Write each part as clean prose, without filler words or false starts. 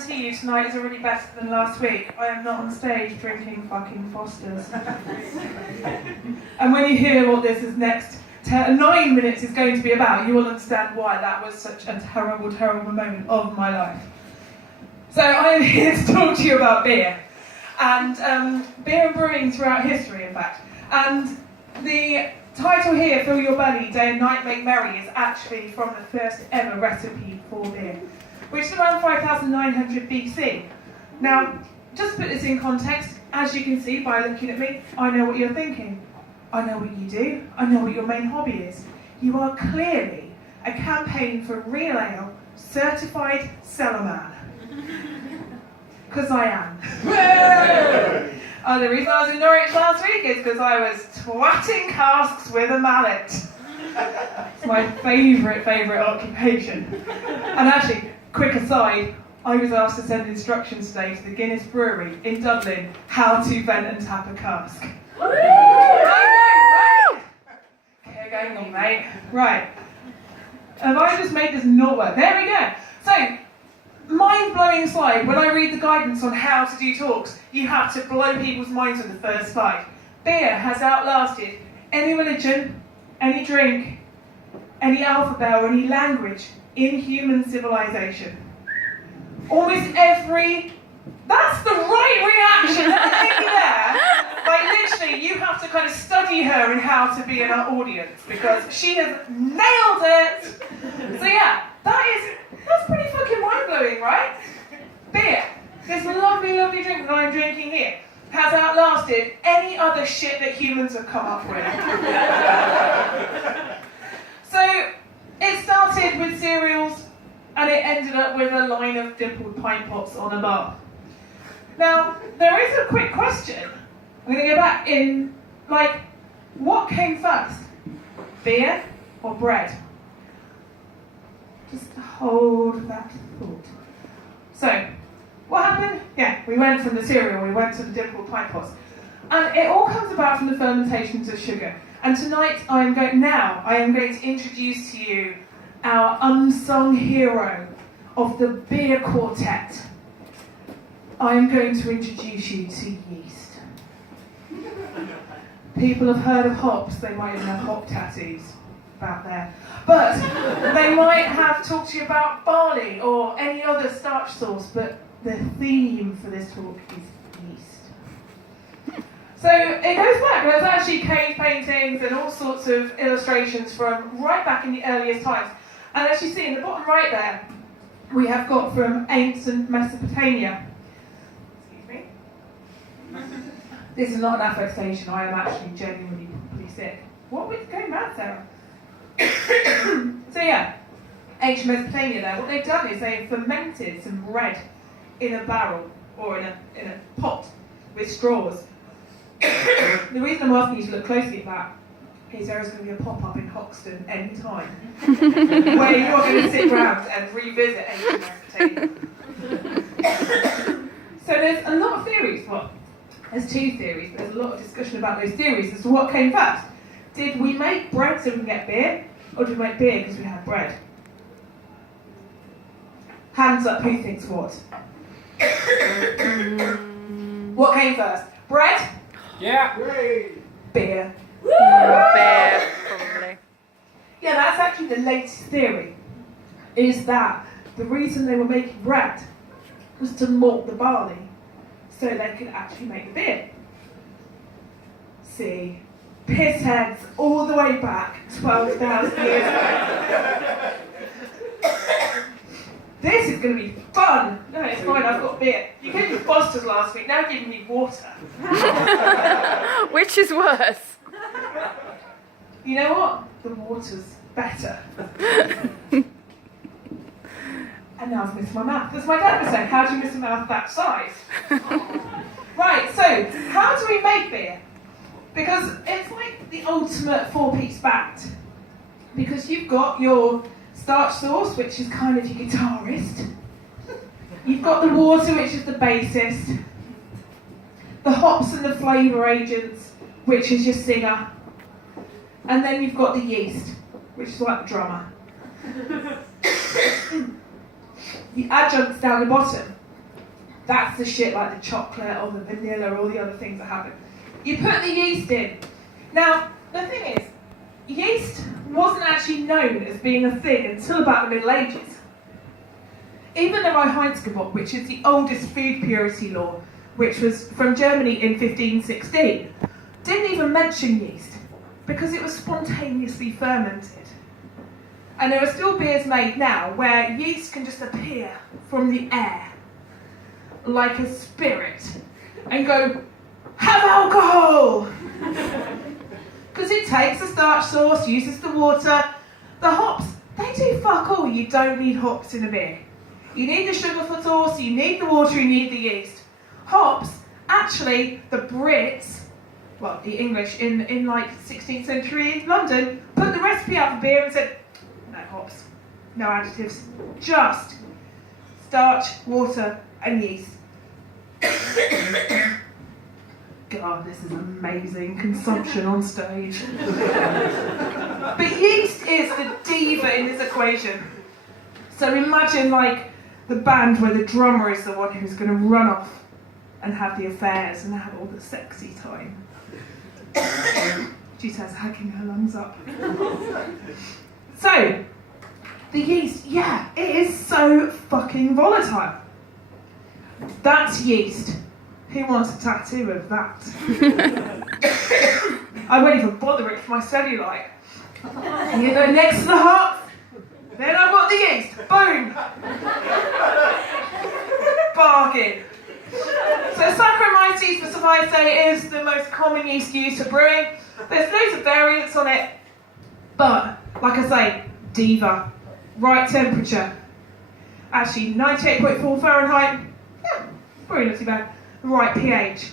guarantee you tonight is already better than last week. I am not on stage drinking fucking Fosters. And when you hear what this is next 9 minutes is going to be about, you will understand why that was such a terrible, terrible moment of my life. So I am here to talk to you about beer. And beer and brewing throughout history, in fact. And the title here, Fill Your Belly, Day and Night Make Merry, is actually from the first ever recipe for beer, which is around 5,900 BC. Now, just to put this in context, as you can see by looking at me, I know what you're thinking. I know what you do. I know what your main hobby is. You are clearly a campaign for real ale, certified cellarman. Because I am. The reason I was in Norwich last week is because I was twatting casks with a mallet. It's my favourite occupation. And actually, quick aside, I was asked to send instructions today to the Guinness Brewery in Dublin how to vent and tap a cask. I know, right? Okay, going on, mate. Right. Have I just made this not work? There we go. So, mind-blowing slide. When I read the guidance on how to do talks, you have to blow people's minds with the first slide. Beer has outlasted any religion, any drink, any alphabet or any language in human civilization. Almost every... That's the right reaction, that lady there. Like literally, you have to kind of study her in how to be in our audience because she has nailed it. So yeah, that's pretty fucking mind-blowing, right? Beer, this lovely, lovely drink that I'm drinking here, has outlasted any other shit that humans have come up with. So, it started with cereals, and it ended up with a line of dimpled pint pots on a bar. Now, there is a quick question. I'm going to go back in, like, what came first? Beer or bread? Just hold that thought. So, what happened? Yeah, we went from the cereal, we went to the dimpled pint pots. And it all comes about from the fermentations of sugar. And tonight I am going to introduce to you our unsung hero of the beer quartet. I am going to introduce you to yeast. People have heard of hops, they might even have hop tattoos about there. But they might have talked to you about barley or any other starch source, but the theme for this talk is yeast. So it goes back, there's actually cave paintings and all sorts of illustrations from right back in the earliest times. And as you see in the bottom right there, we have got from ancient Mesopotamia. Excuse me. This is not an affectation, I am actually genuinely pretty sick. What was going mad, Sarah? So yeah, ancient Mesopotamia there, what they've done is they've fermented some bread in a barrel or in a pot with straws. The reason I'm asking you to look closely at that is there is going to be a pop-up in Hoxton any time where you're going to sit around and revisit ancient Mesopotamia. So there's a lot of theories, well, there's two theories, but there's a lot of discussion about those theories as to what came first. Did we make bread so we can get beer, or did we make beer because we had bread? Hands up, who thinks what? What came first? Bread? Yeah. Beer. Beer, probably. Yeah, that's actually the latest theory, is that the reason they were making bread was to malt the barley so they could actually make the beer. See, piss heads all the way back 12,000 years ago. This is going to be fun. No, it's fine, I've got beer. You gave me Fosters last week, now you're giving me water. Which is worse? You know what? The water's better. And now I've missed my mouth. As my dad would say, how do you miss a mouth that size? Right, so, how do we make beer? Because it's like the ultimate four-piece bat. Because you've got your starch sauce, which is kind of your guitarist. You've got the water, which is the bassist. The hops and the flavour agents, which is your singer. And then you've got the yeast, which is like the drummer. The adjuncts down the bottom, That's the shit like the chocolate or the vanilla or all the other things that happen. You put the yeast in. Now, the thing is, yeast wasn't actually known as being a thing until about the Middle Ages. Even the Reinheitsgebot, which is the oldest food purity law, which was from Germany in 1516, didn't even mention yeast because it was spontaneously fermented. And there are still beers made now where yeast can just appear from the air like a spirit and go, have alcohol! Because it takes the starch source, uses the water. The hops, they do fuck all. You don't need hops in a beer. You need the sugar for source, you need the water, you need the yeast. Hops, actually, the Brits, well, the English in like 16th century London, put the recipe out for beer and said, no hops, no additives, just starch, water, and yeast. God, this is amazing consumption on stage. But yeast is the diva in this equation. So imagine like the band where the drummer is the one who's going to run off and have the affairs and have all the sexy time. She says, hacking her lungs up. So, the yeast, yeah, it is so fucking volatile. That's yeast. Who wants a tattoo of that? I won't even bother it for my cellulite. And you go next to the heart, then I've got the yeast. Boom! Bargain. So Saccharomyces cerevisiae is the most common yeast used for brewing. There's loads of variants on it, but like I say, diva, right temperature. Actually, 98.4 Fahrenheit. Yeah, probably not too bad. Right pH.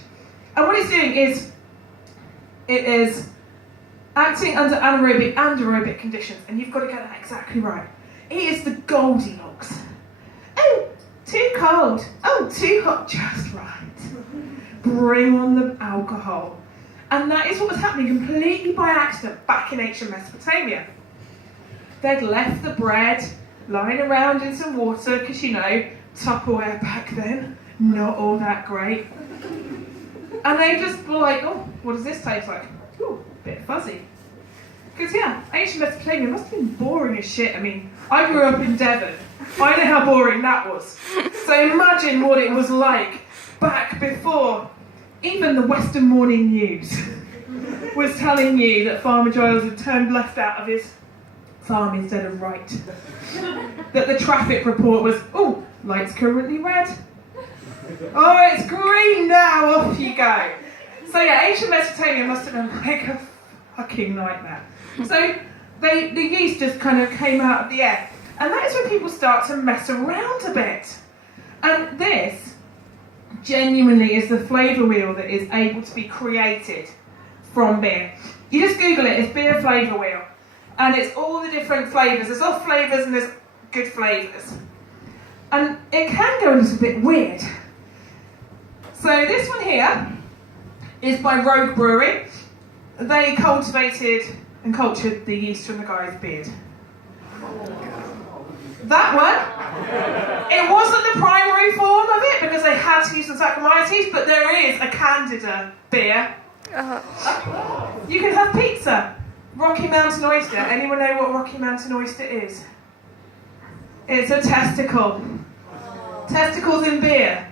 And what it's doing is, it is acting under anaerobic and aerobic conditions, and you've got to get that exactly right. It is the Goldilocks. Oh, too cold. Oh, too hot, just right. Bring on the alcohol. And that is what was happening completely by accident back in ancient Mesopotamia. They'd left the bread lying around in some water, because you know, Tupperware back then, not all that great. And they just were like, oh, what does this taste like? Ooh, a bit fuzzy. Because yeah, ancient Mesopotamia must have been boring as shit. I mean, I grew up in Devon. I know how boring that was. So imagine what it was like back before even the Western Morning News was telling you that Farmer Giles had turned left out of his farm instead of right. That the traffic report was, oh, light's currently red. Oh, it's green now, off you go. So yeah, ancient Mesopotamia must have been like a fucking nightmare. So the yeast just kind of came out of the air. And that is when people start to mess around a bit. And this genuinely is the flavour wheel that is able to be created from beer. You just Google it, it's beer flavour wheel. And it's all the different flavours. There's off flavours and there's good flavours. And it can go a little bit weird. So this one here is by Rogue Brewery. They cultivated and cultured the yeast from the guy's beard. That one, it wasn't the primary form of it because they had to use some Saccharomyces, but there is a Candida beer. You can have pizza. Rocky Mountain oyster. Anyone know what Rocky Mountain oyster is? It's a testicle. Testicles in beer.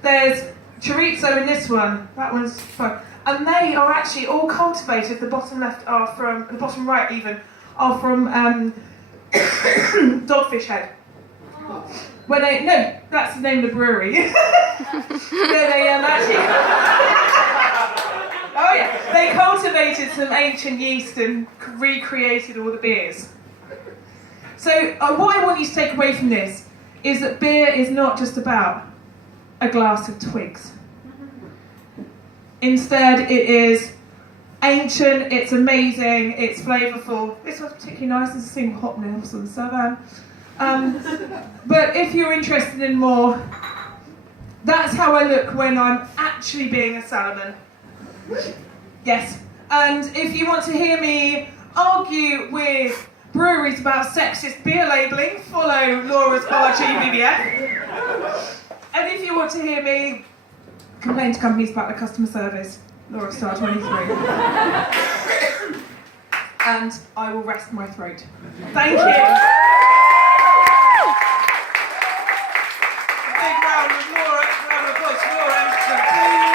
There's chorizo in this one. That one's fun. And they are actually all cultivated. The bottom left are from, the bottom right even, are from Dogfish Head. Where they, no, that's the name of the brewery. Where they actually, oh yeah, they cultivated some ancient yeast and recreated all the beers. So what I want you to take away from this is that beer is not just about a glass of twigs. Instead, it is ancient, it's amazing, it's flavourful. This one's particularly nice, there's a single hop nibs on the Savannah. But if you're interested in more, that's how I look when I'm actually being a salmon. Yes. And if you want to hear me argue with breweries about sexist beer labelling, follow Laura's Bar GBBF. And if you want to hear me complain to companies about their customer service, Laura Star 23. And I will rest my throat. Thank you. A big round of applause for Laura Empson.